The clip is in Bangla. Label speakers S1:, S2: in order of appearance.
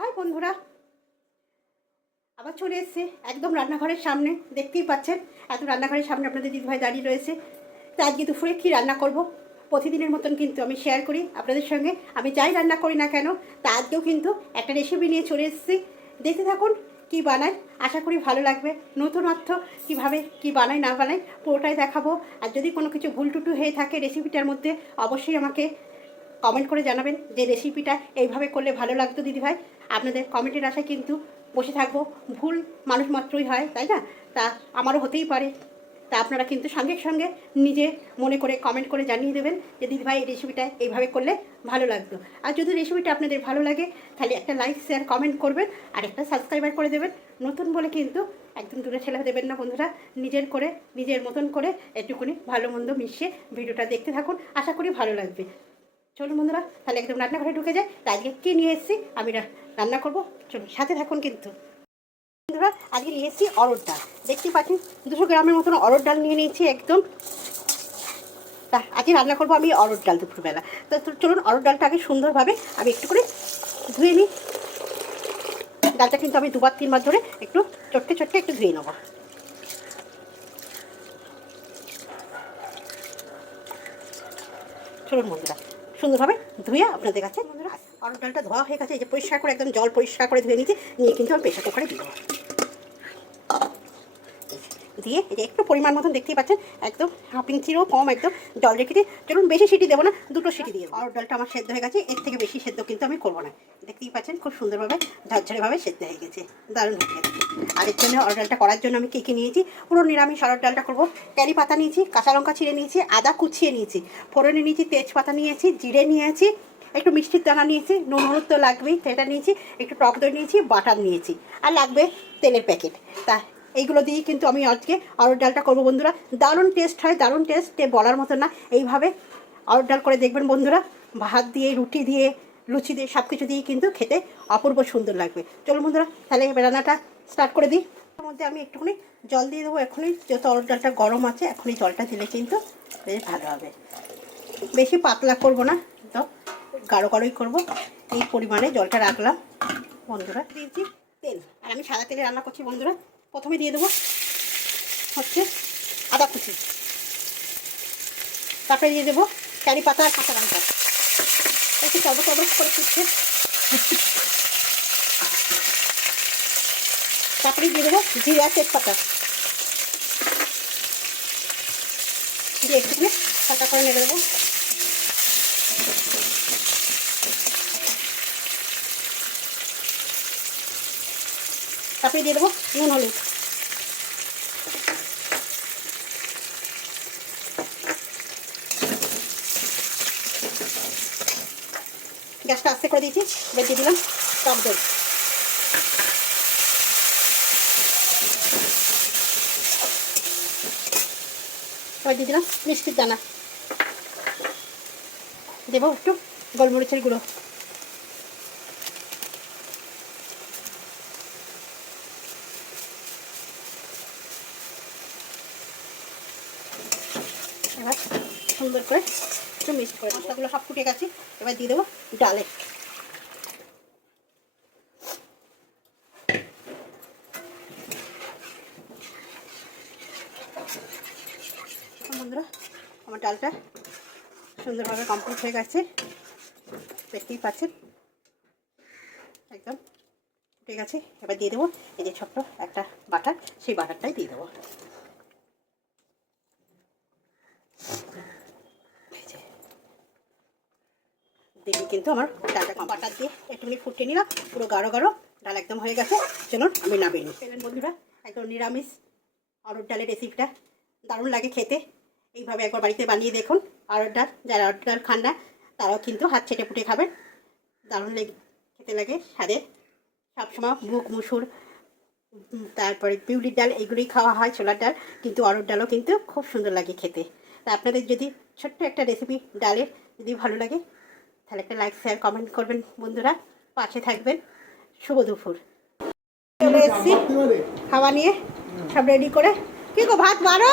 S1: হাই বন্ধুরা। আবার চলে এসছে একদম রান্নাঘরের সামনে, দেখতেই পাচ্ছেন এত রান্নাঘরের সামনে আপনাদের দিদিভাই দাঁড়িয়ে রয়েছে। তা আজকে দুপুরে কী রান্না করব? প্রতিদিনের মতন কিন্তু আমি শেয়ার করি আপনাদের সঙ্গে। আমি যাই রান্না করি না কেন, তা আজকেও কিন্তু একটা রেসিপি নিয়ে চলে এসেছি। দেখতে থাকুন কি বানাই, আশা করি ভালো লাগবে। নতুনত্ব কীভাবে কি বানাই, না বানাই, পুরোটাই দেখাবো। আর যদি কোনো কিছু ভুল টুটু হয়ে থাকে রেসিপিটার মধ্যে, অবশ্যই আমাকে কমেন্ট করে জানাবেন যে রেসিপিটা এইভাবে করলে ভালো লাগতো দিদিভাই আপনাদের কমেন্টের আশায় কিন্তু বসে থাকব। ভুল মানুষ মাত্রই হয়, তাই না? তা আমারও হতেই পারে। তা আপনারা কিন্তু সঙ্গে সঙ্গে নিজে মনে করে কমেন্ট করে জানিয়ে দেবেন যে দিদিভাই এই রেসিপিটা এইভাবে করলে ভালো লাগতো। আর যদি রেসিপিটা আপনাদের ভালো লাগে, তাহলে একটা লাইক শেয়ার কমেন্ট করবেন আর একটা সাবস্ক্রাইবার করে দেবেন। নতুন বলে কিন্তু একদম দূরে ছেলে দেবেন না বন্ধুরা। নিজের করে, নিজের মতন করে একটুখানি ভালো মন্দ মিশিয়ে ভিডিওটা দেখতে থাকুন। আশা করি ভালো লাগবে। চলুন বন্ধুরা, তাহলে একদম রান্নাঘরে ঢুকে যাই। তা আজকে কী নিয়ে এসেছি? আমি রান্না করব। চলুন সাথে থাকুন কিন্তু। বন্ধুরা, আজকে নিয়ে এসেছি অরড় ডাল। দেখতেই পাচ্ছেন, দুশো গ্রামের মতন অরড় ডাল নিয়ে নিয়েছি একদম। তা আজকে রান্না করব আমি অরড় ডাল দুপুরবেলা। তো চলুন অরড় ডালটা আগে সুন্দরভাবে আমি একটু করে ধুয়ে নিই। ডালটা কিন্তু আমি দুবার, তিনবার ধরে একটু চটকে চটকে একটু ধুয়ে নেব। চলুন বন্ধুরা সুন্দরভাবে ধুয়ে আপনাদের কাছে আর ডালটা ধোয়া হয়ে গেছে, এই যে পরিষ্কার করে, একদম জল পরিষ্কার করে ধুয়ে নিয়েছি, নিয়ে কিন্তু আমি প্রেশার কুকারে দিয়ে দিয়ে এই যে একটু পরিমাণ মতন দেখতেই পাচ্ছেন, একদম হাফ ইঞ্চিরও কম, একদম জল রেখে দিয়ে চলুন বেশি সিটি দেবো না, দুটো সিটি দিয়ে অরড় ডালটা আমার সেদ্ধ হয়ে গেছে, এর থেকে বেশি সেদ্ধ কিন্তু আমি করব না। দেখতেই পাচ্ছেন খুব সুন্দরভাবে ঝরঝরেভাবে সেদ্ধ হয়ে গেছে, দারুণ হয়ে গেছে। আর এর জন্য ডালটা করার জন্য আমি কী কী নিয়েছি, পুরো নিরামিষ অরড় ডালটা করব। ক্যারি পাতা নিয়েছি, কাঁচা লঙ্কা ছিঁড়ে নিয়েছি, আদা কুচিয়ে নিয়েছি, ফোড়নে নিয়েছি, তেজপাতা নিয়েছি, জিরে নিয়েছি, একটু মিষ্টির দানা নিয়েছি, নুন হলুদ তো লাগবেই, সেটা নিয়েছি, একটু টক দই নিয়েছি, বাটার নিয়েছি, আর লাগবে তেলের প্যাকেট তা এইগুলো দিয়েই কিন্তু আমি আজকে অরড় ডালটা করব বন্ধুরা। দারুণ টেস্ট হয়, দারুণ টেস্টে বলার মতো না। এইভাবে অরড় ডাল করে দেখবেন বন্ধুরা। ভাত দিয়ে, রুটি দিয়ে, লুচি দিয়ে সব কিছু দিয়ে কিন্তু খেতে অপূর্ব সুন্দর লাগবে। চলুন বন্ধুরা, তাহলে রান্নাটা স্টার্ট করে দিই। তার মধ্যে আমি একটুখানি জল দিয়ে দেবো এখনই। যেহেতু অরড় ডালটা গরম আছে, এখনই জলটা দিলে কিন্তু বেশ ভালো হবে। বেশি পাতলা করব না তো গাঢ় গাঢ়ই করব। এই পরিমাণে জলটা রাখলাম বন্ধুরা। দিয়েছি তেল। আর আমি সাদা তেলে রান্না করছি বন্ধুরা। প্রথমে দিয়ে দেবো হচ্ছে আদা কুচি। তারপরে দিয়ে দেবো কারি পাতা আর কাঁচা লঙ্কা। একটু চবক চবক করে ফুটছে তারপরে দিয়ে দেবো জিরা তেজপাতা। দিয়ে একটু করে নেড়ে দেবো। তারপরে দিয়ে দেবো নুন, হলুদ। গ্যাসটা আস্তে করে দিয়েছি, এবার দিয়ে দিলাম টক দই। এবার দিয়ে দিলাম মিষ্টির দানা। দেবো একটু গোলমরিচের গুঁড়ো। এবার সুন্দর করে একটু মিক্সড করে। মশলাগুলো সব ফুটে গেছে, এবার দিয়ে দেবো ডালে। বন্ধুরা, আমার ডালটা সুন্দরভাবে কমপ্লিট হয়ে গেছে। দেখতেই পাচ্ছেন? একদম ফুটে গেছে। এবার দিয়ে দেবো এই যে ছোট্ট একটা বাটার, সেই বাটারটাই দিয়ে দেবো এই যে। দিলে কিন্তু আমার ডালটা কম। বাটার দিয়ে একটুখানি ফুটিয়ে নিলাম, পুরো গাঢ় গাঢ়, ডাল একদম হয়ে গেছে। চলুন আমি নামিয়ে নিই। বন্ধুরা, একদম নিরামিষ অরড় ডালের রেসিপিটা দারুণ লাগে খেতে। এইভাবে একবার বাড়িতে বানিয়ে দেখুন অরড় ডাল। যারা অরড় ডাল খান না, তারাও কিন্তু হাত ছেটে পুটে খাবেন। দারুণ লেগে খেতে লাগে স্বাদে। সবসময় মুগ, মুসুর তারপরে পিউলির ডাল এগুলোই খাওয়া হয়, ছোলার ডাল। কিন্তু অরড় ডালও কিন্তু খুব সুন্দর লাগে খেতে। তা আপনাদের যদি ছোট্ট একটা রেসিপি ডালের যদি ভালো লাগে তাহলে একটা লাইক শেয়ার কমেন্ট করবেন বন্ধুরা। পাশে থাকবেন। শুভ দুপুর। চলে এসছি। খাওয়া নিয়ে। সব রেডি করে। কি গো ভাত বারো